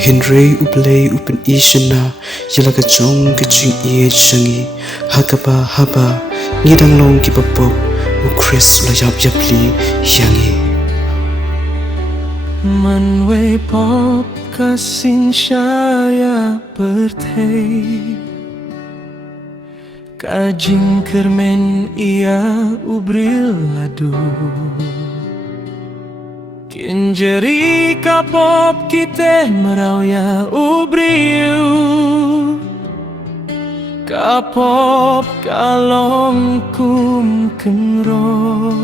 Henry uplay upen ishana yalaga chong kaching iye changi hakapa haba ngidang long ki papok ukris la yap yapli yangi Manwe pop kasin syaya pertei Kajing kermen ia ubril ladu Kinjeri kapop kita merauya ubriu Kapop kalong kum kemro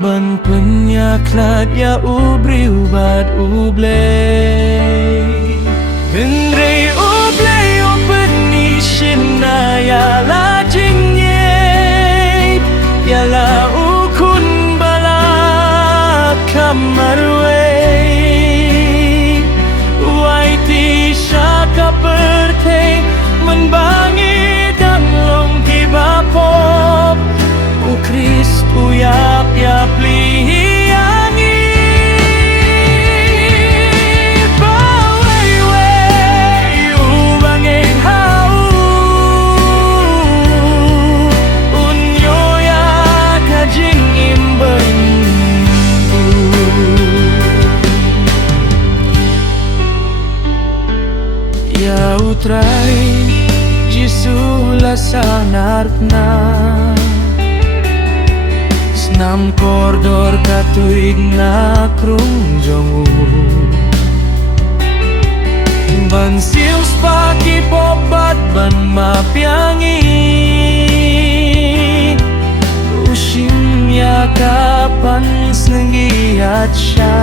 Ban penyaklat ya ubriu bad ublay Gendrei ublay openishina ya la jingyay Ya la ukun bala kamarway Waiti syaka pertay Menbangi danglong kibapop Ukris uyap yap liyangi Baway ubangin hau Unyo ya kajing imbeng Ya utrai jisulah sanartna Nam kordor katuig na krung jongu Ban sius paki popat ban mapiangi Ushim ya kapan sengiat siya